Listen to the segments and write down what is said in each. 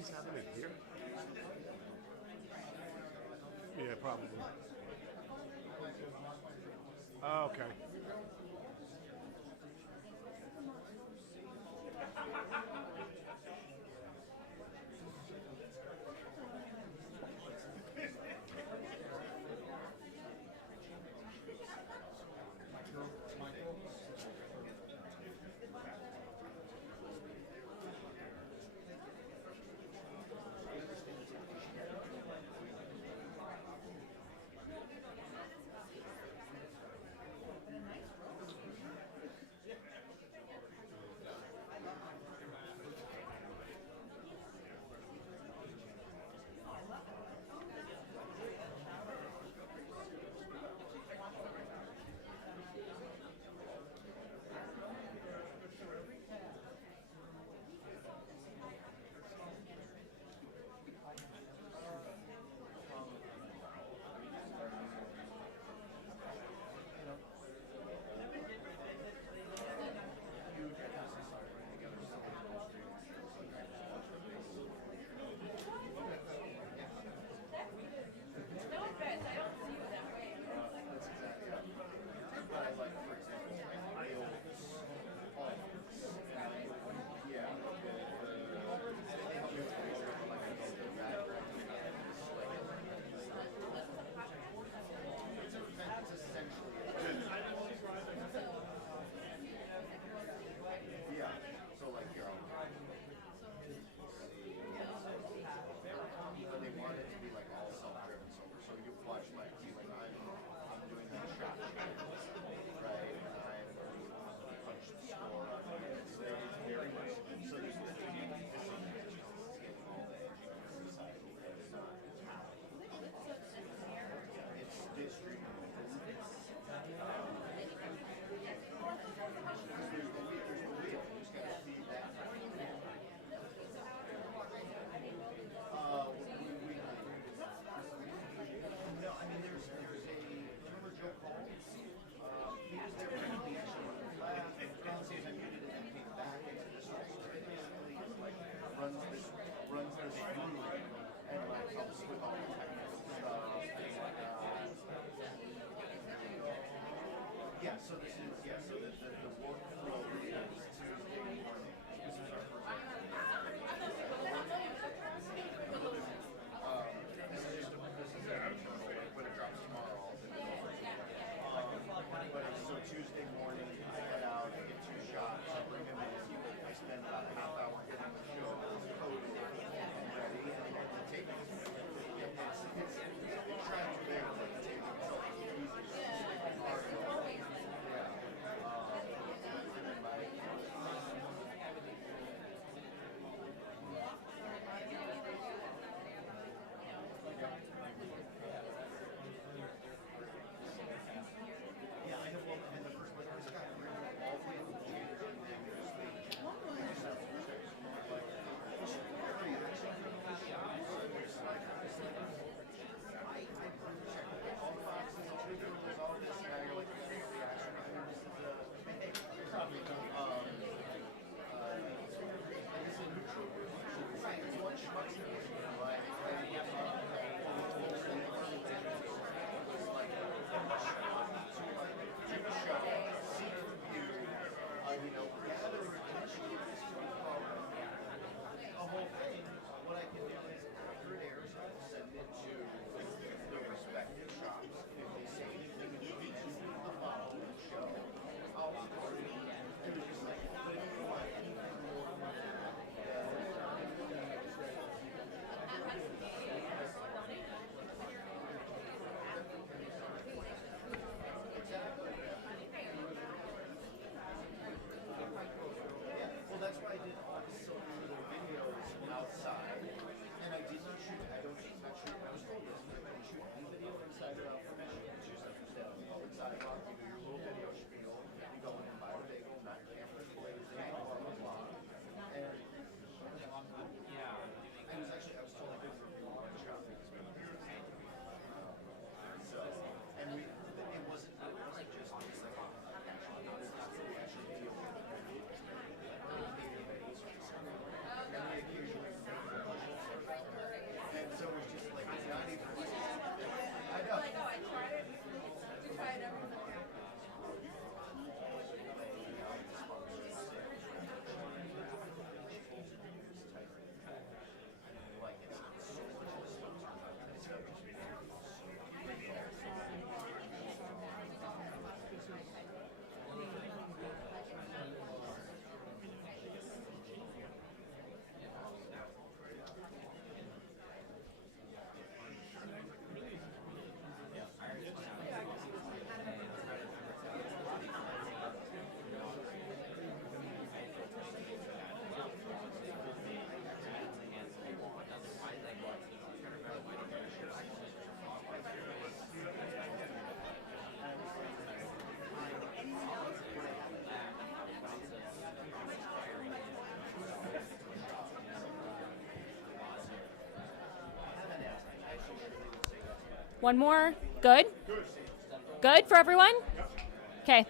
he's having it here? Yeah, probably. Oh, okay. One more. Good? Good for everyone? Okay.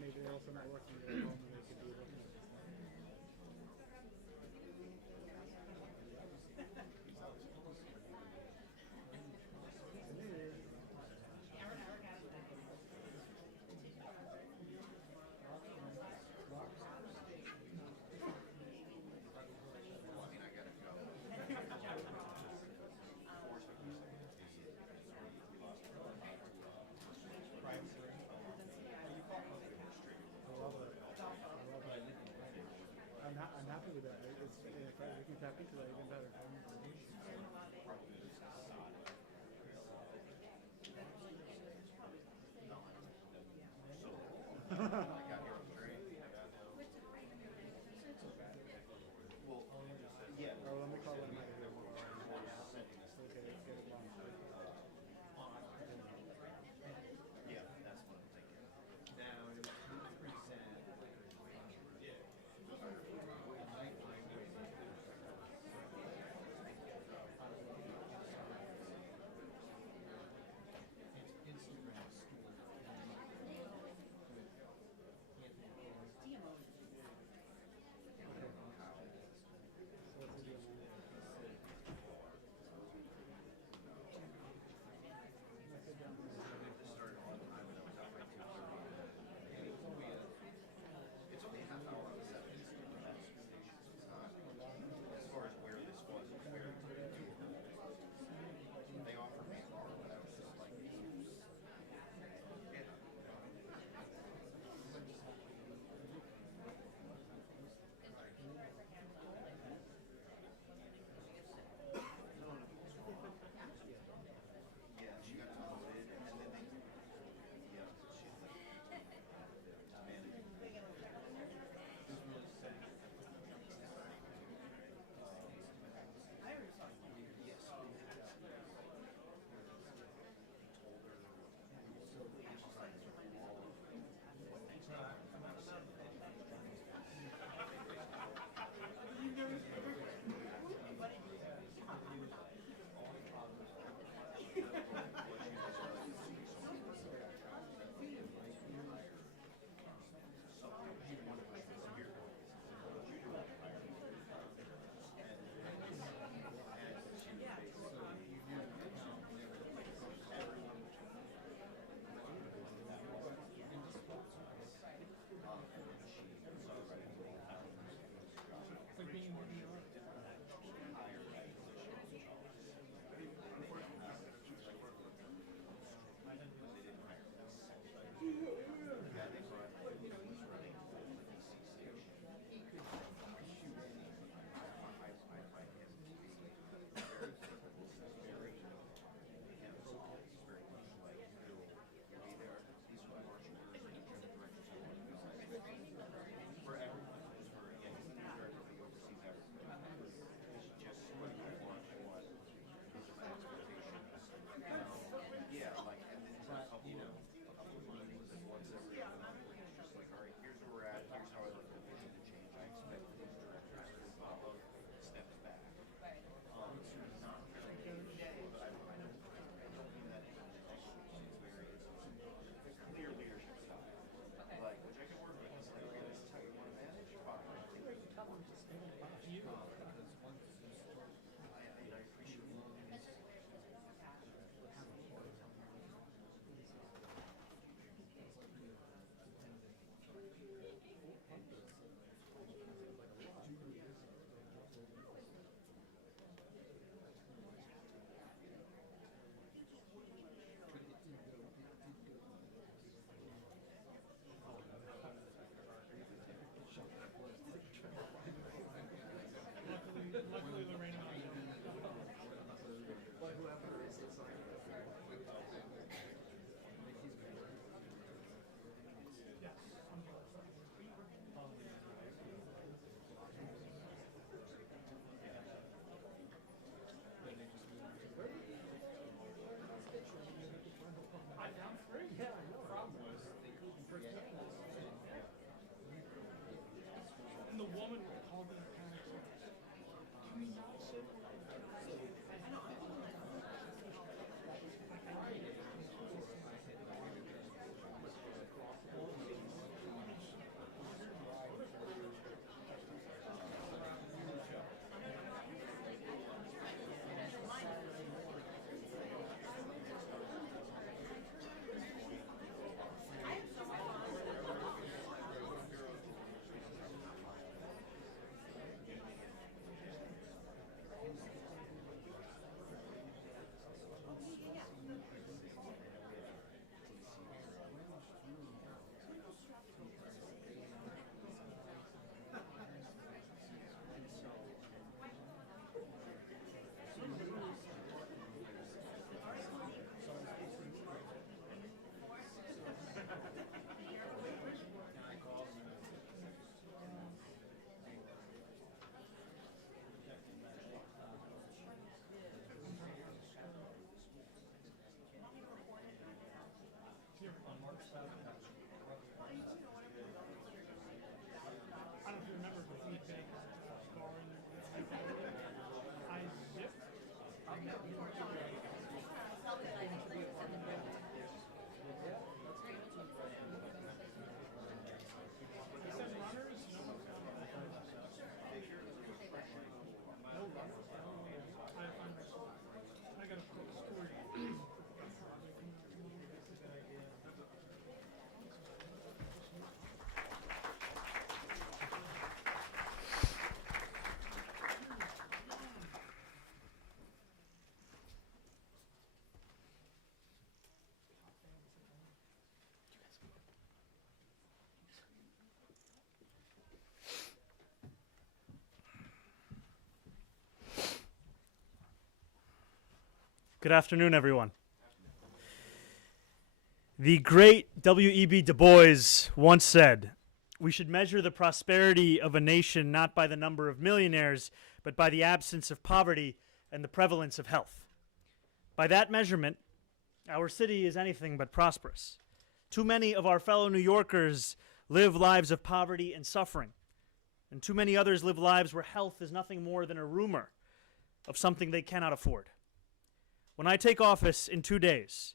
Maybe they're also not working at home and they could be looking. I'm happy with that. It's, if we can tap into that, even better. Or let me call one of my other ones. Okay, let's get it launched. Good afternoon, everyone. The great W.E.B. Du Bois once said, "We should measure the prosperity of a nation not by the number of millionaires, but by the absence of poverty and the prevalence of health." By that measurement, our city is anything but prosperous. Too many of our fellow New Yorkers live lives of poverty and suffering, and too many others live lives where health is nothing more than a rumor of something they cannot afford. When I take office in 2 days,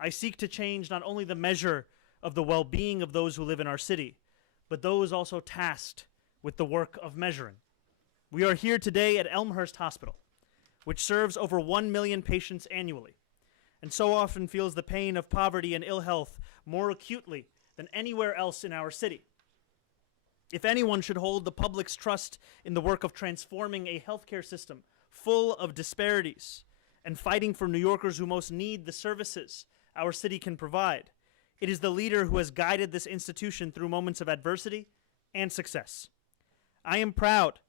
I seek to change not only the measure of the well-being of those who live in our city, but those also tasked with the work of measuring. We are here today at Elmhurst Hospital, which serves over 1 million patients annually, and so often feels the pain of poverty and ill health more acutely than anywhere else in our city. If anyone should hold the public's trust in the work of transforming a healthcare system full of disparities and fighting for New Yorkers who most need the services our city can provide, it is the leader who has guided this institution through moments of adversity and success. I am proud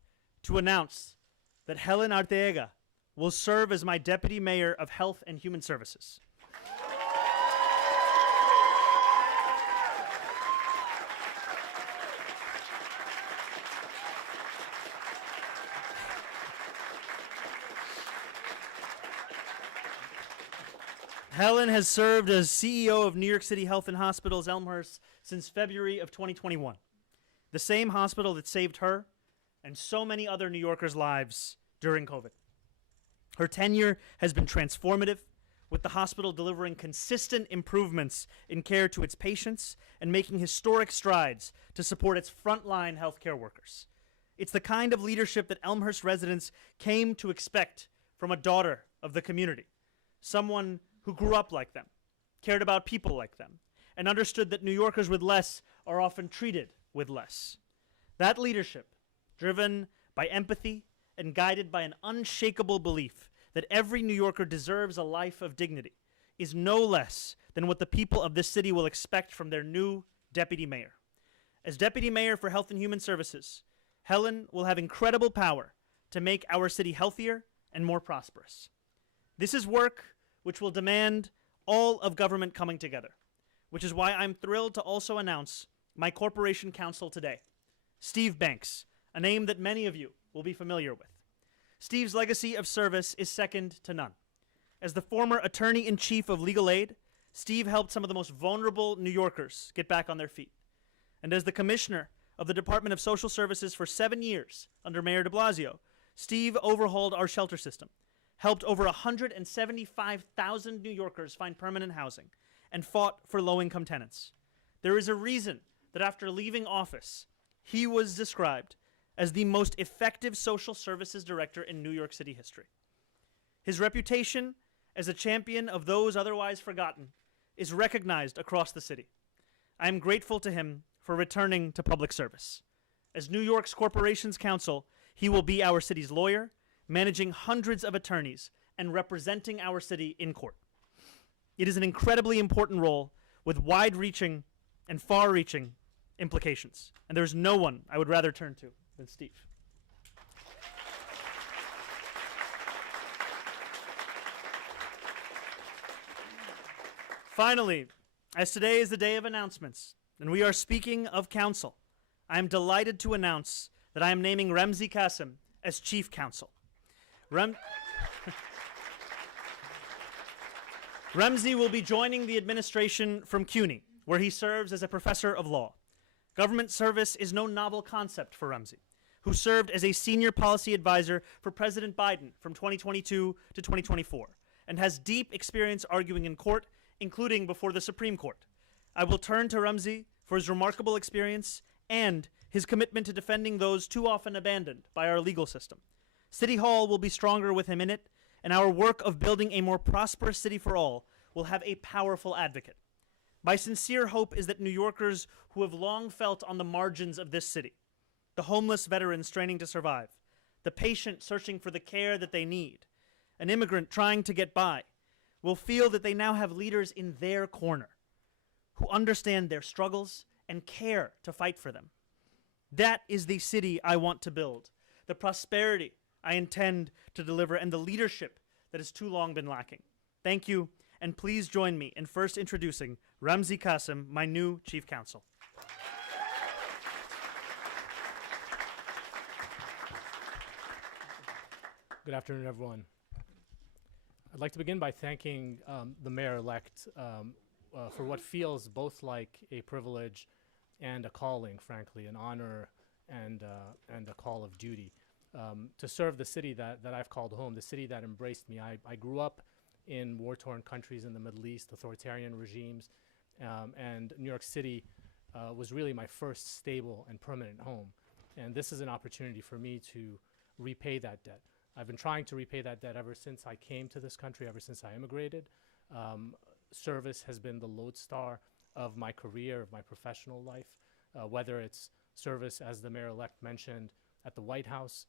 to announce that Helen Arteaga will serve as my Deputy Mayor of Health and Human Services. Helen has served as CEO of New York City Health and Hospitals Elmhurst since February of 2021, the same hospital that saved her and so many other New Yorkers' lives during COVID. Her tenure has been transformative, with the hospital delivering consistent improvements in care to its patients and making historic strides to support its frontline healthcare workers. It's the kind of leadership that Elmhurst residents came to expect from a daughter of the community, someone who grew up like them, cared about people like them, and understood that New Yorkers with less are often treated with less. That leadership, driven by empathy and guided by an unshakable belief that every New Yorker deserves a life of dignity, is no less than what the people of this city will expect from their new deputy mayor. As Deputy Mayor for Health and Human Services, Helen will have incredible power to make our city healthier and more prosperous. This is work which will demand all of government coming together, which is why I'm thrilled to also announce my corporation counsel today, Steve Banks, a name that many of you will be familiar with. Steve's legacy of service is second to none. As the former attorney-in-chief of legal aid, Steve helped some of the most vulnerable New Yorkers get back on their feet. And as the commissioner of the Department of Social Services for 7 years under Mayor de Blasio, Steve overhauled our shelter system, helped over 175,000 New Yorkers find permanent housing, and fought for low-income tenants. There is a reason that after leaving office, he was described as the most effective social services director in New York City history. His reputation as a champion of those otherwise forgotten is recognized across the city. I am grateful to him for returning to public service. As New York's Corporations Counsel, he will be our city's lawyer, managing hundreds of attorneys and representing our city in court. It is an incredibly important role with wide-reaching and far-reaching implications, and there's no one I would rather turn to than Steve. Finally, as today is the day of announcements, and we are speaking of counsel, I am delighted to announce that I am naming Ramzi Qasim as Chief Counsel. Ramzi will be joining the administration from CUNY, where he serves as a professor of law. Government service is no novel concept for Ramzi, who served as a senior policy advisor for President Biden from 2022 to 2024, and has deep experience arguing in court, including before the Supreme Court. I will turn to Ramzi for his remarkable experience and his commitment to defending those too often abandoned by our legal system. City Hall will be stronger with him in it, and our work of building a more prosperous city for all will have a powerful advocate. My sincere hope is that New Yorkers who have long felt on the margins of this city, the homeless veteran straining to survive, the patient searching for the care that they need, an immigrant trying to get by, will feel that they now have leaders in their corner who understand their struggles and care to fight for them. That is the city I want to build, the prosperity I intend to deliver, and the leadership that has too long been lacking. Thank you, and please join me in first introducing Ramzi Qasim, my new Chief Counsel. Good afternoon, everyone. I'd like to begin by thanking the mayor-elect for what feels both like a privilege and a calling, frankly, an honor and a call of duty to serve the city that I've called home, the city that embraced me. I grew up in war-torn countries in the Middle East, authoritarian regimes, and New York City was really my first stable and permanent home. And this is an opportunity for me to repay that debt. I've been trying to repay that debt ever since I came to this country, ever since I immigrated. Service has been the lodestar of my career, of my professional life, whether it's service, as the mayor-elect mentioned, at the White House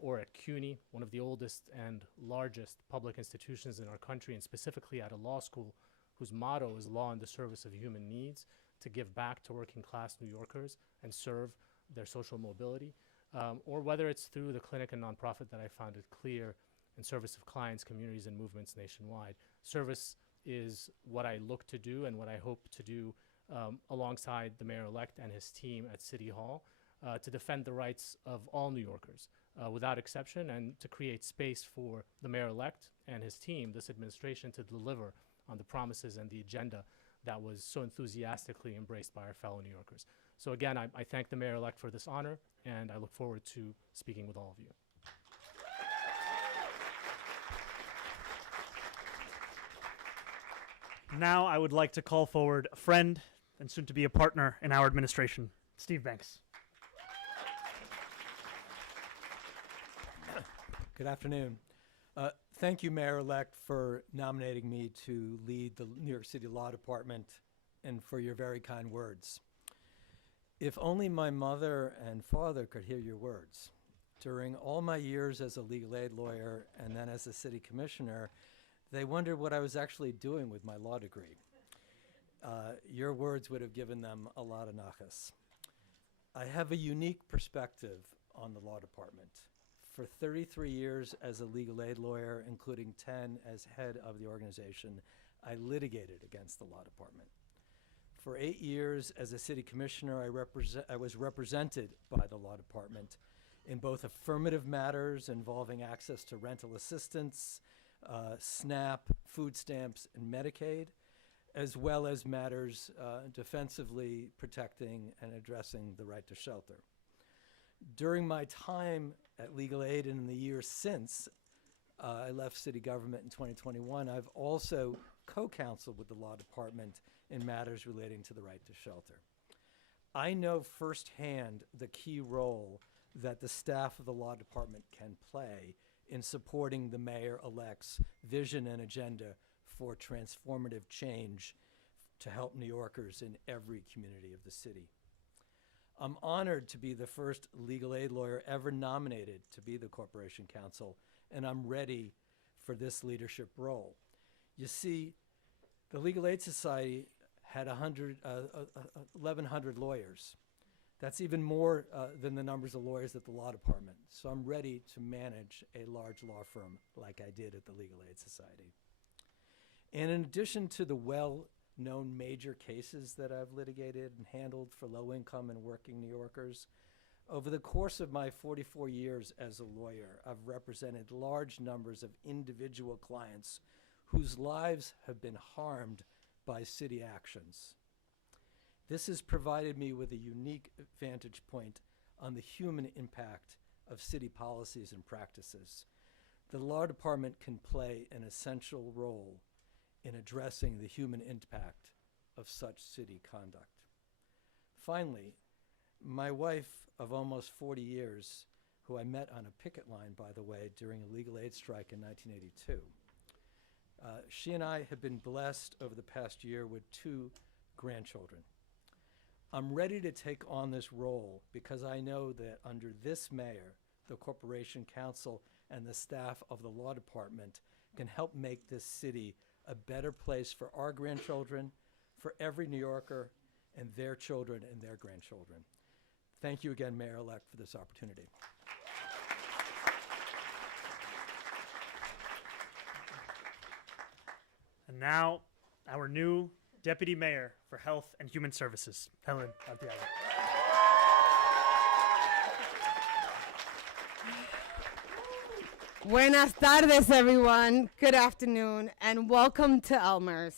or at CUNY, one of the oldest and largest public institutions in our country, and specifically at a law school whose motto is law in the service of human needs, to give back to working class New Yorkers and serve their social mobility. Or whether it's through the clinic and nonprofit that I founded, CLEAR, in service of clients, communities, and movements nationwide. Service is what I look to do and what I hope to do alongside the mayor-elect and his team at City Hall to defend the rights of all New Yorkers without exception, and to create space for the mayor-elect and his team, this administration, to deliver on the promises and the agenda that was so enthusiastically embraced by our fellow New Yorkers. So again, I thank the mayor-elect for this honor, and I look forward to speaking with all of you. Now I would like to call forward a friend and soon to be a partner in our administration, Steve Banks. Good afternoon. Thank you, Mayor-elect, for nominating me to lead the New York City Law Department and for your very kind words. If only my mother and father could hear your words. During all my years as a legal aid lawyer and then as a city commissioner, they wondered what I was actually doing with my law degree. Your words would have given them a lot of nachas. I have a unique perspective on the law department. For 33 years as a legal aid lawyer, including 10 as head of the organization, I litigated against the law department. For 8 years as a city commissioner, I was represented by the law department in both affirmative matters involving access to rental assistance, SNAP, food stamps, and Medicaid, as well as matters defensively protecting and addressing the right to shelter. During my time at Legal Aid and in the years since I left city government in 2021, I've also co-counseled with the law department in matters relating to the right to shelter. I know firsthand the key role that the staff of the law department can play in supporting the mayor-elect's vision and agenda for transformative change to help New Yorkers in every community of the city. I'm honored to be the first legal aid lawyer ever nominated to be the Corporation Counsel, and I'm ready for this leadership role. You see, the Legal Aid Society had 1,100 lawyers. That's even more than the numbers of lawyers at the law department. So I'm ready to manage a large law firm like I did at the Legal Aid Society. And in addition to the well-known major cases that I've litigated and handled for low-income and working New Yorkers, over the course of my 44 years as a lawyer, I've represented large numbers of individual clients whose lives have been harmed by city actions. This has provided me with a unique vantage point on the human impact of city policies and practices. The law department can play an essential role in addressing the human impact of such city conduct. Finally, my wife of almost 40 years, who I met on a picket line, by the way, during a legal aid strike in 1982, she and I have been blessed over the past year with 2 grandchildren. I'm ready to take on this role because I know that under this mayor, the Corporation Counsel, and the staff of the law department can help make this city a better place for our grandchildren, for every New Yorker, and their children and their grandchildren. Thank you again, Mayor-elect, for this opportunity. And now, our new Deputy Mayor for Health and Human Services, Helen Santiago. Buenas tardes, everyone. Good afternoon, and welcome to Elmer's.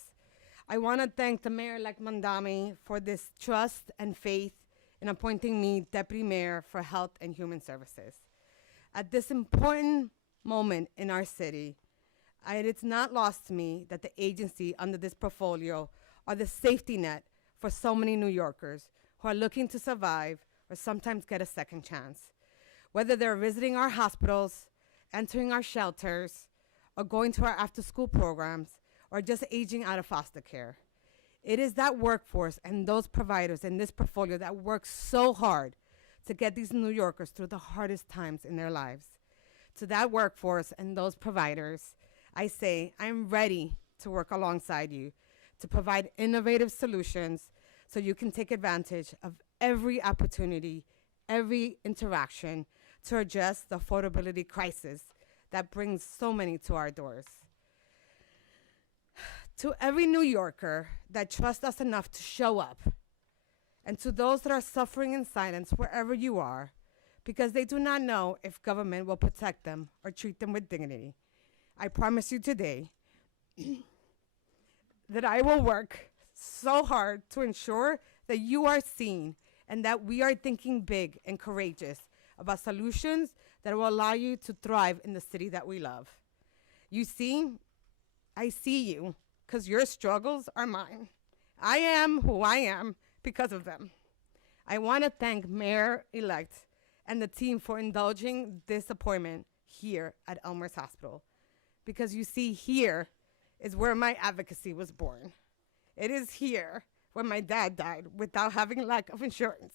I want to thank the Mayor-elect Mamdani for this trust and faith in appointing me Deputy Mayor for Health and Human Services. At this important moment in our city, it's not lost to me that the agency under this portfolio are the safety net for so many New Yorkers who are looking to survive or sometimes get a second chance. Whether they're visiting our hospitals, entering our shelters, or going to our after-school programs, or just aging out of foster care. It is that workforce and those providers in this portfolio that work so hard to get these New Yorkers through the hardest times in their lives. To that workforce and those providers, I say I'm ready to work alongside you to provide innovative solutions so you can take advantage of every opportunity, every interaction to address the affordability crisis that brings so many to our doors. To every New Yorker that trusts us enough to show up, and to those that are suffering in silence wherever you are, because they do not know if government will protect them or treat them with dignity, I promise you today that I will work so hard to ensure that you are seen and that we are thinking big and courageous about solutions that will allow you to thrive in the city that we love. You see, I see you because your struggles are mine. I am who I am because of them. I want to thank Mayor-elect and the team for indulging this appointment here at Elmer's Hospital, because you see, here is where my advocacy was born. It is here where my dad died without having lack of insurance.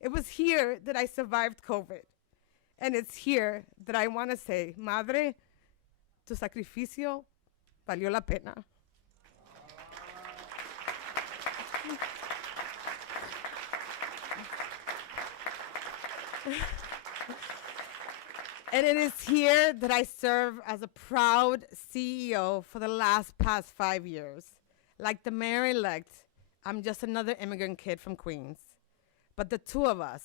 It was here that I survived COVID. And it's here that I want to say, Madre, tu sacrificio valió la pena. And it is here that I serve as a proud CEO for the past 5 years. Like the mayor-elect, I'm just another immigrant kid from Queens. But the two of us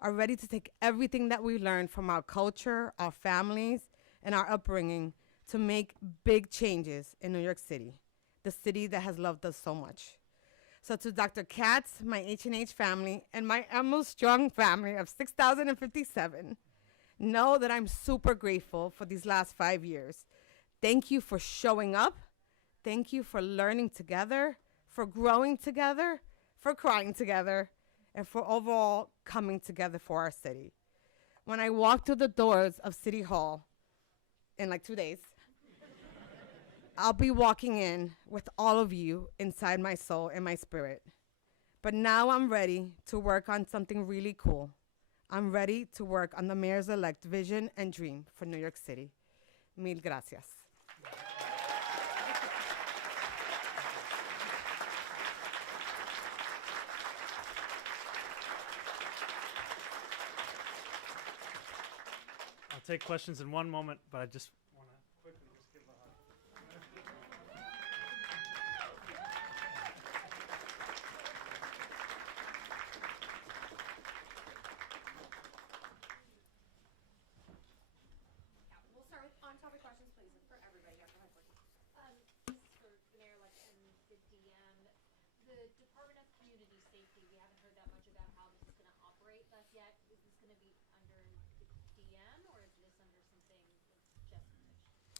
are ready to take everything that we learned from our culture, our families, and our upbringing to make big changes in New York City, the city that has loved us so much. So to Dr. Katz, my H&H family, and my Emil Strong family of 6,057, know that I'm super grateful for these last 5 years. Thank you for showing up. Thank you for learning together, for growing together, for crying together, and for overall coming together for our city. When I walk through the doors of City Hall in like 2 days, I'll be walking in with all of you inside my soul and my spirit. But now I'm ready to work on something really cool. I'm ready to work on the mayor's-elect vision and dream for New York City. Mil gracias. I'll take questions in one moment, but I just want to quickly just give a hug. We'll start with on-topic questions, please, for everybody. Yeah, go ahead, This is for the mayor-elect and the DM. The Department of Community Safety, we haven't heard that much about how this is going to operate thus yet. Is this going to be under the DM, or is this under something just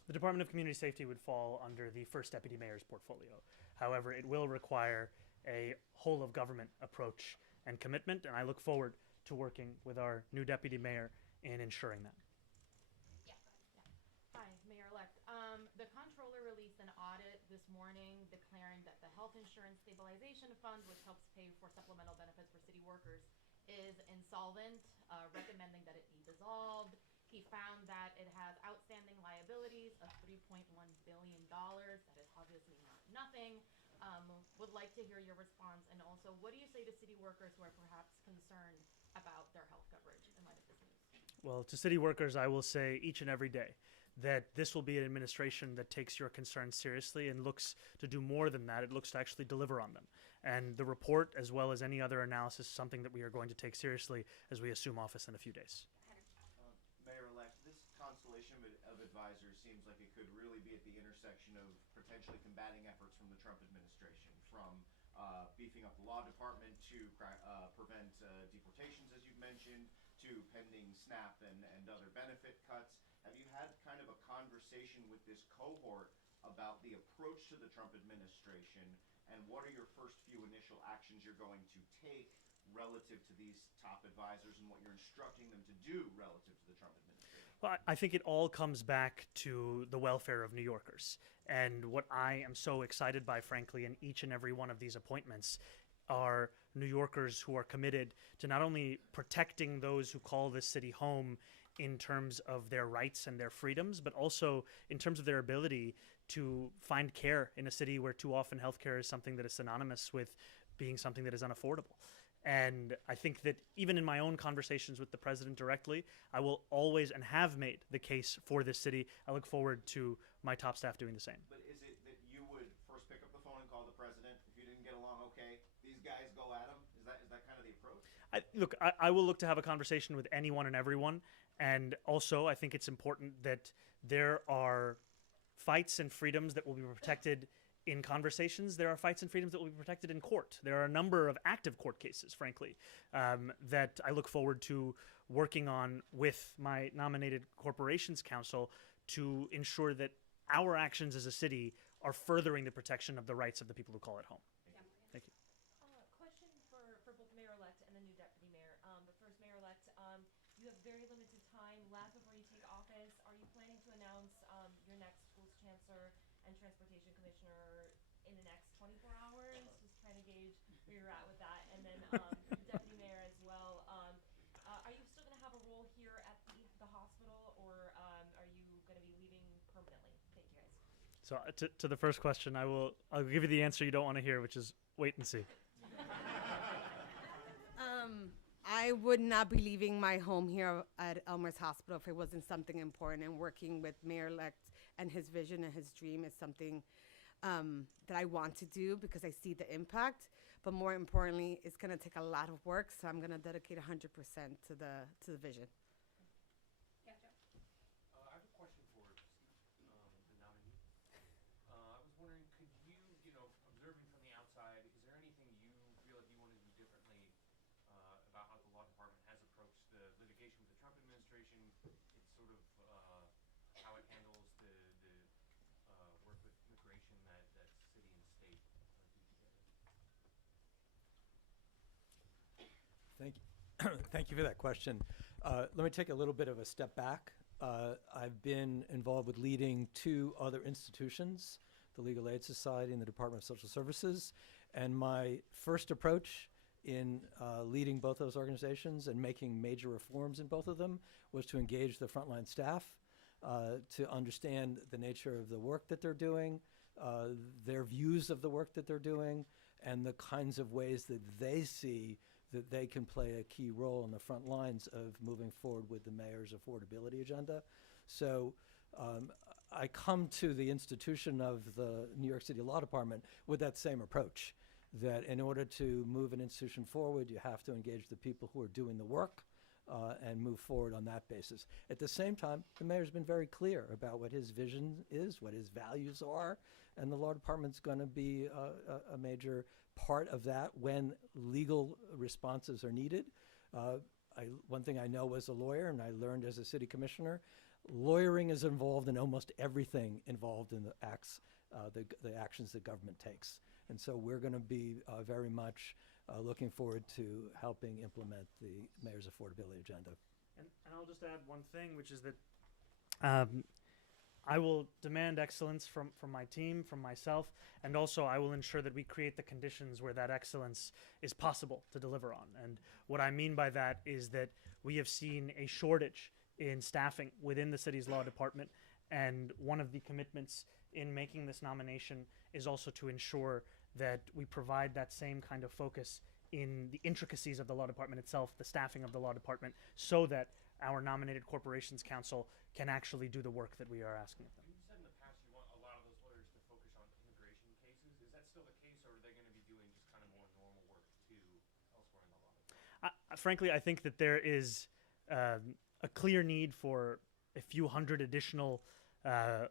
The Department of Community Safety would fall under the first deputy mayor's portfolio. However, it will require a whole of government approach and commitment, and I look forward to working with our new deputy mayor in ensuring that. Hi, Mayor-elect. The comptroller released an audit this morning declaring that the Health Insurance Stabilization Fund, which helps pay for supplemental benefits for city workers, is insolvent, recommending that it be dissolved. He found that it has outstanding liabilities of $3.1 billion. That is obviously not nothing. Would like to hear your response. And also, what do you say to city workers who are perhaps concerned about their health coverage in light of this news? Well, to city workers, I will say each and every day, that this will be an administration that takes your concerns seriously and looks to do more than that. It looks to actually deliver on them. And the report, as well as any other analysis, is something that we are going to take seriously as we assume office in a few days. Mayor-elect, this constellation of advisors seems like it could really be at the intersection of potentially combating efforts from the Trump administration, from beefing up the law department to prevent deportations, as you've mentioned, to pending SNAP and other benefit cuts. Have you had kind of a conversation with this cohort about the approach to the Trump administration, and what are your first few initial actions you're going to take relative to these top advisors and what you're instructing them to do relative to the Trump administration? Well, I think it all comes back to the welfare of New Yorkers. And what I am so excited by, frankly, in each and every one of these appointments are New Yorkers who are committed to not only protecting those who call this city home in terms of their rights and their freedoms, but also in terms of their ability to find care in a city where too often healthcare is something that is synonymous with being something that is unaffordable. And I think that even in my own conversations with the president directly, I will always and have made the case for this city. I look forward to my top staff doing the same. But is it that you would first pick up the phone and call the president? If you didn't get along okay, these guys go at him? Is that kind of the approach? I will look to have a conversation with anyone and everyone. And also, I think it's important that there are fights and freedoms that will be protected in conversations. There are fights and freedoms that will be protected in court. There are a number of active court cases, frankly, that I look forward to working on with my nominated corporations counsel to ensure that our actions as a city are furthering the protection of the rights of the people who call it home. Thank you. Question for both mayor-elect and the new deputy mayor. But first, mayor-elect, you have very limited time left before you take office. Are you planning to announce your next schools chancellor and transportation commissioner in the next 24 hours? Just trying to gauge where you're at with that. And then deputy mayor as well. Are you still going to have a role here at the hospital, or are you going to be leaving permanently? Thank you, guys. So to the first question, I'll give you the answer you don't want to hear, which is wait and see. I would not be leaving my home here at Elmhurst Hospital if it wasn't something important, and working with Mayor-elect and his vision and his dream is something that I want to do because I see the impact. But more importantly, it's going to take a lot of work, so I'm going to dedicate 100% to the vision. Gotcha. I have a question for the nominee. I was wondering, could you, observing from the outside, is there anything you feel like you want to do differently about how the law department has approached the litigation with the Trump administration? It's sort of how it handles the work with immigration that city and state do together. Thank you. Thank you for that question. Let me take a little bit of a step back. I've been involved with leading two other institutions, the Legal Aid Society and the Department of Social Services. And my first approach in leading both those organizations and making major reforms in both of them was to engage the frontline staff, to understand the nature of the work that they're doing, their views of the work that they're doing, and the kinds of ways that they see that they can play a key role in the front lines of moving forward with the mayor's affordability agenda. So I come to the institution of the New York City Law Department with that same approach, that in order to move an institution forward, you have to engage the people who are doing the work and move forward on that basis. At the same time, the mayor's been very clear about what his vision is, what his values are, and the law department's going to be a major part of that when legal responses are needed. One thing I know as a lawyer, and I learned as a city commissioner, lawyering is involved in almost everything involved in the actions that government takes. And so we're going to be very much looking forward to helping implement the mayor's affordability agenda. And I'll just add one thing, which is that I will demand excellence from my team, from myself, and also I will ensure that we create the conditions where that excellence is possible to deliver on. And what I mean by that is that we have seen a shortage in staffing within the city's law department, and one of the commitments in making this nomination is also to ensure that we provide that same kind of focus in the intricacies of the law department itself, the staffing of the law department, so that our nominated corporations counsel can actually do the work that we are asking of them. You said in the past you want a lot of those lawyers to focus on immigration cases. Is that still the case, or are they going to be doing just kind of more normal work too elsewhere in the law? Frankly, I think that there is a clear need for a few hundred additional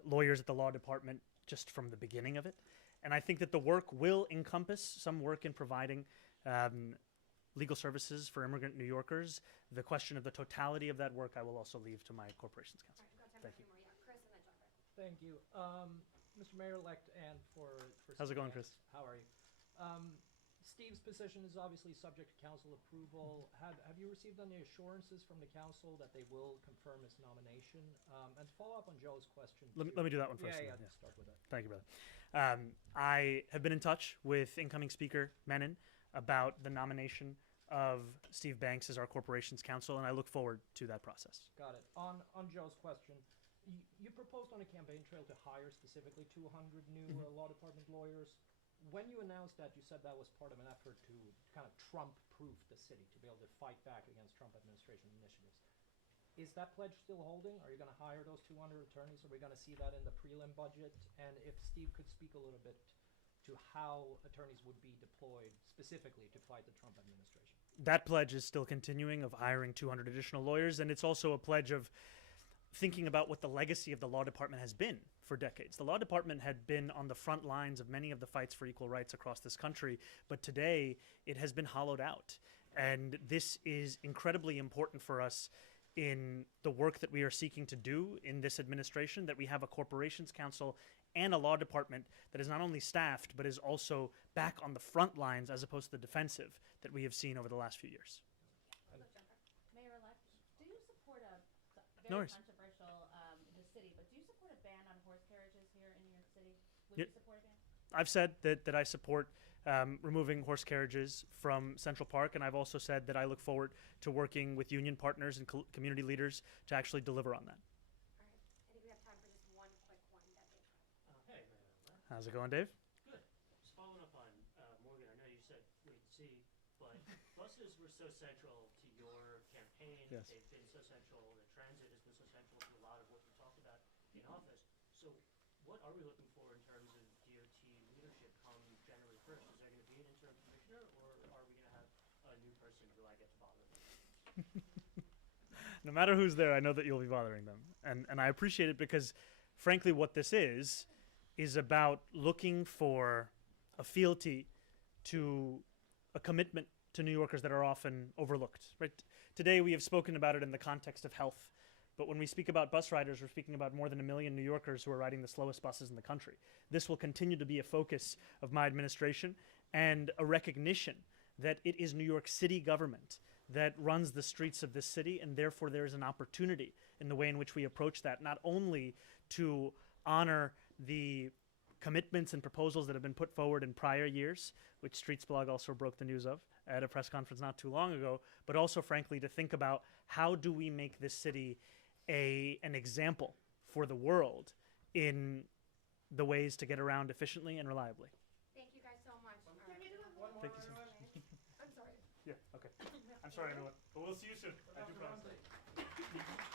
lawyers at the law department just from the beginning of it. And I think that the work will encompass some work in providing legal services for immigrant New Yorkers. The question of the totality of that work I will also leave to my corporations counsel. All right, we've got time Thank for you. a few more. Yeah, Chris and then John. Thank you. Mr. Mayor-elect and for How's it going, Steve Chris? Banks, how are you? Steve's position is obviously subject to council approval. Have you received any assurances from the council that they will confirm his nomination? And to follow up on Joe's question. Let me do that one first. Yeah, and then, start with that. Thank you, brother. I have been in touch with incoming Speaker Menon about the nomination of Steve Banks as our corporations counsel, and I look forward to that process. Got it. On Joe's question, you proposed on a campaign trail to hire specifically 200 new law department lawyers. When you announced that, you said that was part of an effort to kind of Trump-proof the city, to be able to fight back against Trump administration initiatives. Is that pledge still holding? Are you going to hire those 200 attorneys? Are we going to see that in the prelim budget? And if Steve could speak a little bit to how attorneys would be deployed specifically to fight the Trump administration. That pledge is still continuing of hiring 200 additional lawyers, and it's also a pledge of thinking about what the legacy of the law department has been for decades. The law department had been on the front lines of many of the fights for equal rights across this country, but today it has been hollowed out. And this is incredibly important for us in the work that we are seeking to do in this administration, that we have a corporations counsel and a law department that is not only staffed, but is also back on the front lines as opposed to the defensive that we have seen over the last few years. Mayor-elect, do you support a No very worries. controversial in the city, but do you support a ban on horse carriages here in New York City? Would Yep. you support a ban? I've said that I support removing horse carriages from Central Park, and I've also said that I look forward to working with union partners and community leaders to actually deliver on that. All right, I think we have time for just one quick one. That Dave. Hey, How's it going, Dave? good. Just following up on Morgan, I know you said wait and see, but buses were so central to your campaign. Yes. They've been so central. The transit has been so central to a lot of what you talked about in office. So what are we looking for in terms of DOT leadership come January 1st? Is there going to be an interim commissioner, or are we going to have a new person who I get to bother with? No matter who's there, I know that you'll be bothering them. And I appreciate it because, frankly, what this is about looking for a fealty to a commitment to New Yorkers that are often overlooked. Right? Today, we have spoken about it in the context of health. But when we speak about bus riders, we're speaking about more than 1 million New Yorkers who are riding the slowest buses in the country. This will continue to be a focus of my administration and a recognition that it is New York City government that runs the streets of this city, and therefore there is an opportunity in the way in which we approach that, not only to honor the commitments and proposals that have been put forward in prior years, which Streets Blog also broke the news of at a press conference not too long ago, but also, frankly, to think about how do we make this city an example for the world in the ways to get around efficiently and reliably. Thank you guys so much. All right. Thank you so much. I'm sorry. Yeah, okay. I'm sorry, everyone, but we'll see you soon. I do promise.